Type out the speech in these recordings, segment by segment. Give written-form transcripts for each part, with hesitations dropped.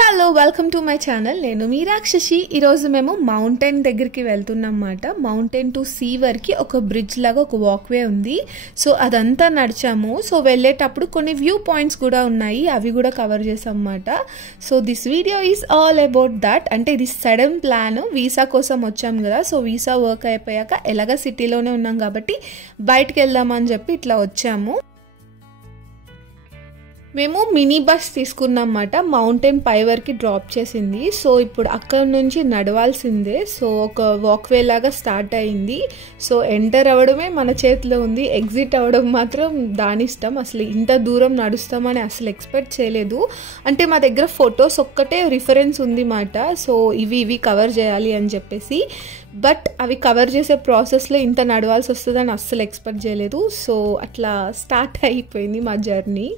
Hello welcome to my channel. నేను మీ రాక్షసి. ఈరోజు మేము మౌంటైన్ దగ్గరికి వెళ్తున్నమాట. మౌంటైన్ టు సీ వరకు ఒక బ్రిడ్జ్ లాగా ఒక వాక్వే ఉంది. సో అదంతా నడిచాము. సో వెళ్ళేటప్పుడు కొన్ని వ్యూ పాయింట్స్ కూడా ఉన్నాయి, అవి కూడా కవర్ చేసాం అన్నమాట. So this video is all about that. అంటే ఇది సడన్ ప్లాన్, వీసా కోసం వచ్చాం కదా. సో వీసా వర్క్ అయిపోయాక ఎలాగ సిటీలోనే ఉన్నాం కాబట్టి బయటకు వెళ్దామని చెప్పి ఇట్లా వచ్చాము. మేము మినీ బస్ తీసుకున్నమాట, మౌంటైన్ పై వరకు డ్రాప్ చేసింది. సో ఇప్పుడు అక్కడ నుంచి నడవాల్సిందే. సో ఒక వాక్వే లాగా స్టార్ట్ అయింది. సో ఎంటర్ అవ్వడమే మన చేతిలో ఉంది, ఎగ్జిట్ అవ్వడం మాత్రం దాని ఇష్టం. అసలు ఇంత దూరం నడుస్తామని అసలు ఎక్స్పెక్ట్ చేయలేదు. అంటే మా దగ్గర ఫొటోస్ ఒక్కటే రిఫరెన్స్ ఉంది మాట. సో ఇవి కవర్ చేయాలి అని చెప్పేసి, బట్ అవి కవర్ చేసే ప్రాసెస్లో ఇంత నడవాల్సి వస్తుందని అస్సలు ఎక్స్పెక్ట్ చేయలేదు. సో అట్లా స్టార్ట్ అయిపోయింది మా జర్నీ.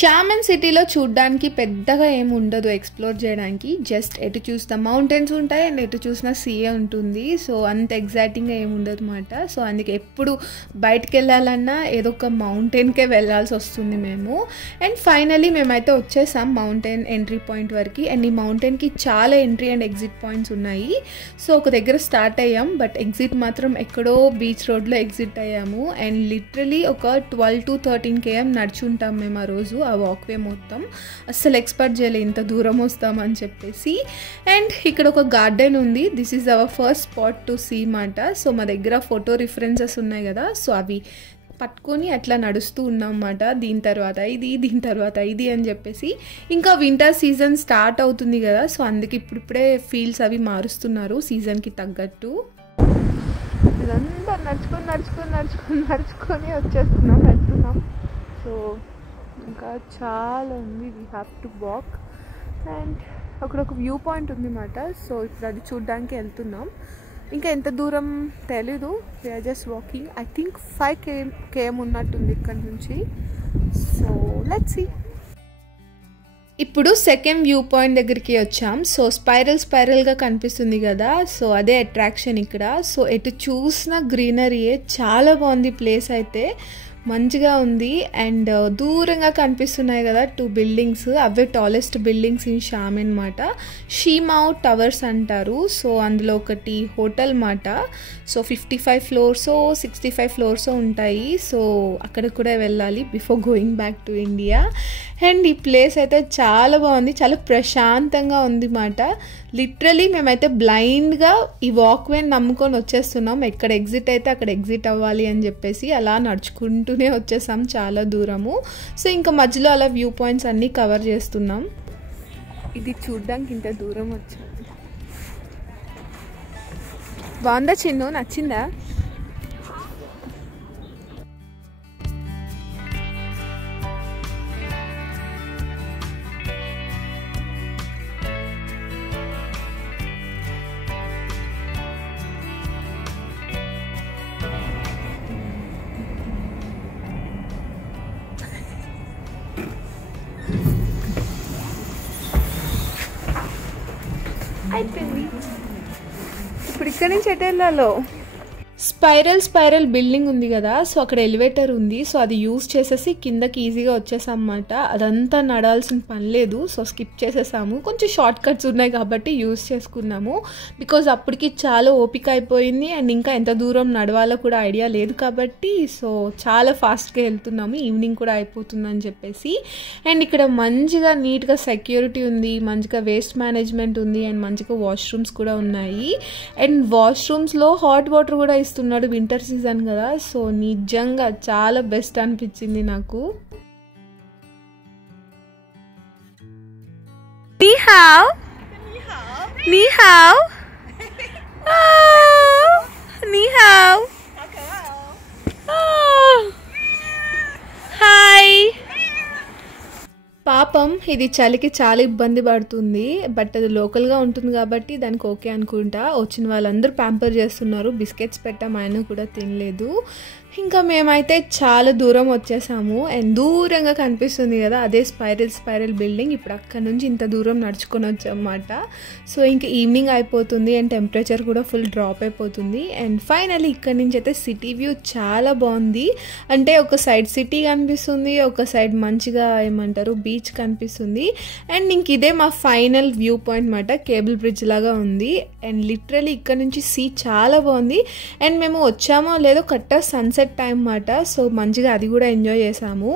షామన్ సిటీలో చూడడానికి పెద్దగా ఏమి ఉండదు ఎక్స్ప్లోర్ చేయడానికి. జస్ట్ ఎటు చూసిన మౌంటైన్స్ ఉంటాయి అండ్ ఎటు చూసినా సీఏ ఉంటుంది. సో అంత ఎగ్జైటింగ్గా ఏమి ఉండదు అన్నమాట. సో అందుకే ఎప్పుడు బయటకు వెళ్ళాలన్నా ఏదో ఒక మౌంటైన్కే వెళ్ళాల్సి వస్తుంది మేము. అండ్ ఫైనలీ మేమైతే వచ్చేసాం మౌంటైన్ ఎంట్రీ పాయింట్ వరకు. అండ్ ఈ మౌంటైన్కి చాలా ఎంట్రీ అండ్ ఎగ్జిట్ పాయింట్స్ ఉన్నాయి. సో ఒక దగ్గర స్టార్ట్ అయ్యాం, బట్ ఎగ్జిట్ మాత్రం ఎక్కడో బీచ్ రోడ్లో ఎగ్జిట్ అయ్యాము. అండ్ లిటరలీ ఒక 12 to 13 km నడుచుంటాం మేము ఆ రోజు ఆ వాక్వే మొత్తం. అస్సలు ఎక్స్పెక్ట్ చేయలేదు ఇంత దూరం వస్తామని చెప్పేసి. అండ్ ఇక్కడ ఒక గార్డెన్ ఉంది. This is our first spot to see మాట. సో మా దగ్గర ఫోటో రిఫరెన్సెస్ ఉన్నాయి కదా, సో అవి పట్టుకొని అట్లా నడుస్తూ ఉన్నాం అన్నమాట. దీని తర్వాత ఇది అని చెప్పేసి. ఇంకా వింటర్ సీజన్ స్టార్ట్ అవుతుంది కదా, సో అందుకే ఇప్పుడిప్పుడే ఫీల్డ్స్ అవి మారుస్తున్నారు సీజన్కి తగ్గట్టు. ఇదంతా నడుచుకొని వెళ్తున్నాం. సో ఇంకా చాలా ఉంది, we have to walk. And అక్కడ ఒక వ్యూ పాయింట్ ఉంది అన్నమాట. సో ఇప్పుడు అది చూడడానికి వెళ్తున్నాం. ఇంకా ఎంత దూరం తెలీదు, we are just walking. I think 5 km ఉన్నట్టుంది ఇక్కడ నుంచి. So let's see. ఇప్పుడు సెకండ్ వ్యూ పాయింట్ దగ్గరికి వచ్చాం. సో స్పైరల్గా కనిపిస్తుంది కదా, సో అదే అట్రాక్షన్ ఇక్కడ. సో ఎటు చూసిన గ్రీనరీయే, చాలా బాగుంది ప్లేస్ అయితే, మంచిగా ఉంది. అండ్ దూరంగా కనిపిస్తున్నాయి కదా 2 buildings, away tallest buildings in Sam అన్నమాట. షీమావ్ టవర్స్ అంటారు. సో అందులో ఒకటి హోటల్ మాట. సో 55 floors 65 floors ఉంటాయి. సో అక్కడ కూడా వెళ్ళాలి before going back to India. And ఈ ప్లేస్ అయితే చాలా బాగుంది, చాలా ప్రశాంతంగా ఉంది మాట. లిటరలీ మేమైతే బ్లైండ్గా ఈ వాక్వేని నమ్ముకొని వచ్చేస్తున్నాం. ఎక్కడ ఎగ్జిట్ అయితే అక్కడ ఎగ్జిట్ అవ్వాలి అని చెప్పేసి అలా నడుచుకుంటూనే వచ్చేసాం చాలా దూరము. సో ఇంకా మధ్యలో అలా వ్యూ పాయింట్స్ అన్నీ కవర్ చేస్తున్నాం. ఇది చూడ్డానికి ఇంత దూరం వచ్చాం. బాగుందా చిన్ను, నచ్చిందా? అయిపోయింది. ఇప్పుడు ఇక్కడ నుంచి ఎటు వెళ్ళాలో? స్పైరల్ బిల్డింగ్ ఉంది కదా, సో అక్కడ ఎలివేటర్ ఉంది. సో అది యూజ్ చేసేసి కిందకి ఈజీగా వచ్చేసాం అన్నమాట. అదంతా నడాల్సిన పని లేదు, సో స్కిప్ చేసేసాము. కొంచెం షార్ట్ కట్స్ ఉన్నాయి కాబట్టి యూజ్ చేసుకున్నాము. బికాజ్ అప్పటికి చాలా ఓపిక అయిపోయింది అండ్ ఇంకా ఎంత దూరం నడవాలో కూడా ఐడియా లేదు కాబట్టి సో చాలా ఫాస్ట్గా వెళ్తున్నాము, ఈవినింగ్ కూడా అయిపోతుందని చెప్పేసి. అండ్ ఇక్కడ మంచిగా నీట్గా సెక్యూరిటీ ఉంది, మంచిగా వేస్ట్ మేనేజ్మెంట్ ఉంది అండ్ మంచిగా వాష్రూమ్స్ కూడా ఉన్నాయి. అండ్ వాష్రూమ్స్లో హాట్ వాటర్ కూడా ఇస్తున్నాడు, వింటర్ సీజన్ కదా. సో నిజంగా చాలా బెస్ట్ అనిపించింది నాకు. హాయ్. పాపం ఇది చలికి చాలా ఇబ్బంది పడుతుంది, బట్ అది లోకల్గా ఉంటుంది కాబట్టి దానికి ఓకే అనుకుంటా. వచ్చిన వాళ్ళందరూ ప్యాంపర్ చేస్తున్నారు, బిస్కెట్స్ పెట్టాం, ఆయన కూడా తినలేదు. ఇంకా మేమైతే చాలా దూరం వచ్చేసాము అండ్ దూరంగా కనిపిస్తుంది కదా అదే స్పైరల్ బిల్డింగ్. ఇప్పుడు అక్కడ నుంచి ఇంత దూరం నడుచుకొని వచ్చామన్నమాట. సో ఇంకా ఈవినింగ్ అయిపోతుంది అండ్ టెంపరేచర్ కూడా ఫుల్ డ్రాప్ అయిపోతుంది. అండ్ ఫైనల్లీ ఇక్కడ నుంచి అయితే సిటీ వ్యూ చాలా బాగుంది. అంటే ఒక సైడ్ సిటీ కనిపిస్తుంది, ఒక సైడ్ మంచిగా ఏమంటారు బీచ్ కనిపిస్తుంది. అండ్ ఇంక ఇదే మా ఫైనల్ వ్యూ పాయింట్ అన్నమాట. కేబుల్ బ్రిడ్జ్ లాగా ఉంది అండ్ లిటరలీ ఇక్కడ నుంచి సీ చాలా బాగుంది. అండ్ మేము వచ్చామో లేదో కరెక్ట్గా సన్సెట్ టైం మాట. సో మంచిగా అది కూడా ఎంజాయ్ చేసాము.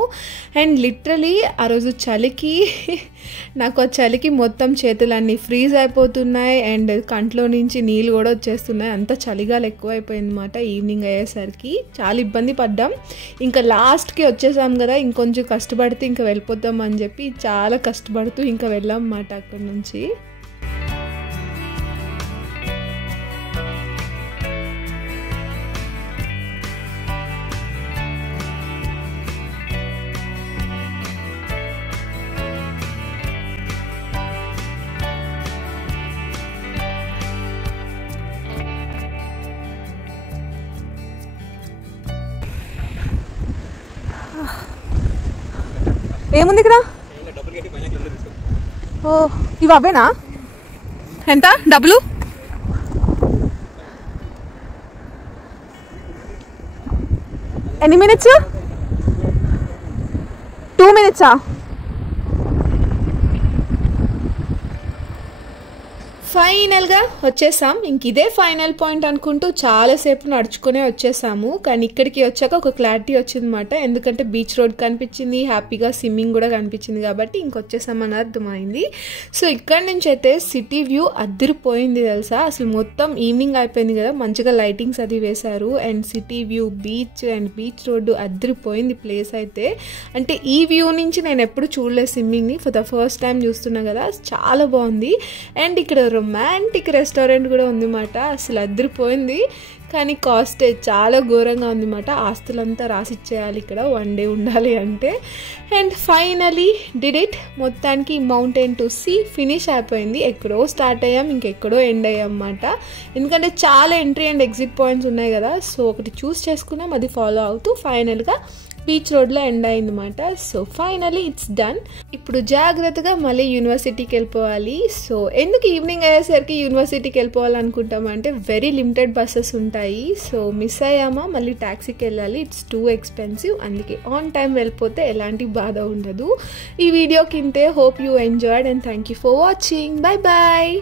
అండ్ లిటరలీ ఆ రోజు చలికి నాకు ఆ చలికి మొత్తం చేతులన్నీ ఫ్రీజ్ అయిపోతున్నాయి అండ్ కంట్లో నుంచి నీళ్ళు కూడా వచ్చేస్తున్నాయి. అంత చలిగాలు ఎక్కువ అయిపోయింది అన్నమాట. ఈవినింగ్ అయ్యేసరికి చాలా ఇబ్బంది పడ్డాం. ఇంకా లాస్ట్కి వచ్చేసాం కదా, ఇంకొంచెం కష్టపడితే ఇంకా వెళ్ళిపోతాం అని చెప్పి చాలా కష్టపడుతూ ఇంకా వెళ్ళాం అన్నమాట అక్కడ నుంచి. ఏముంది ఇక్కడ? ఓ ఇవి అవేనా? ఎంత డబ్బులు? ఎన్ని మినిట్స్? 2 minutes. ఫైనల్గా వచ్చేసాం. ఇంక ఇదే ఫైనల్ పాయింట్ అనుకుంటూ చాలాసేపు నడుచుకునే వచ్చేసాము. కానీ ఇక్కడికి వచ్చాక ఒక క్లారిటీ వచ్చిందన్నమాట. ఎందుకంటే బీచ్ రోడ్ కనిపించింది, హ్యాపీగా స్విమ్మింగ్ కూడా కనిపించింది కాబట్టి ఇంకొచ్చేసామని అర్థమైంది. సో ఇక్కడ నుంచి అయితే సిటీ వ్యూ అదిరిపోయింది తెలుసా. అసలు మొత్తం ఈవినింగ్ అయిపోయింది కదా, మంచిగా లైటింగ్స్ అది వేశారు and city view, beach and beach road అదిరిపోయింది ప్లేస్ అయితే. అంటే ఈ వ్యూ నుంచి నేను ఎప్పుడు చూడలేదు స్విమ్మింగ్ని, ఫర్ ద ఫస్ట్ టైం చూస్తున్నా కదా, చాలా బాగుంది. అండ్ ఇక్కడ రొమాంటిక్ రెస్టారెంట్ కూడా ఉందన్నమాట. అసలు అదిరిపోయింది. కానీ కాస్ట్ చాలా ఘోరంగా ఉందన్నమాట. ఆస్తులంతా రాసిచ్చేయాలి ఇక్కడ 1 day ఉండాలి అంటే. And finally did it. మొత్తానికి మౌంటైన్ టు సీ ఫినిష్ అయిపోయింది. ఎక్కడో స్టార్ట్ అయ్యాం, ఇంకెక్కడో ఎండ్ అయ్యాం అన్నమాట. ఎందుకంటే చాలా ఎంట్రీ అండ్ ఎగ్జిట్ పాయింట్స్ ఉన్నాయి కదా, సో ఒకటి చూస్ చేసుకున్నాం, అది ఫాలో అవుతూ ఫైనల్గా బీచ్ రోడ్లో ఎండ్ అయిందన్నమాట. So finally it's done. ఇప్పుడు జాగ్రత్తగా మళ్ళీ యూనివర్సిటీకి వెళ్ళిపోవాలి. సో ఎందుకు ఈవినింగ్ అయ్యేసరికి యూనివర్సిటీకి వెళ్ళిపోవాలనుకుంటామంటే వెరీ లిమిటెడ్ బస్సెస్ ఉంటాయి. సో మిస్ అయ్యామా, మళ్ళీ ట్యాక్సీకి వెళ్ళాలి, ఇట్స్ టూ ఎక్స్పెన్సివ్. అందుకే ఆన్ టైం వెళ్ళిపోతే ఎలాంటి బాధ ఉండదు. ఈ వీడియోకి ఇంతే. Hope you enjoyed and thank you for watching. Bye bye.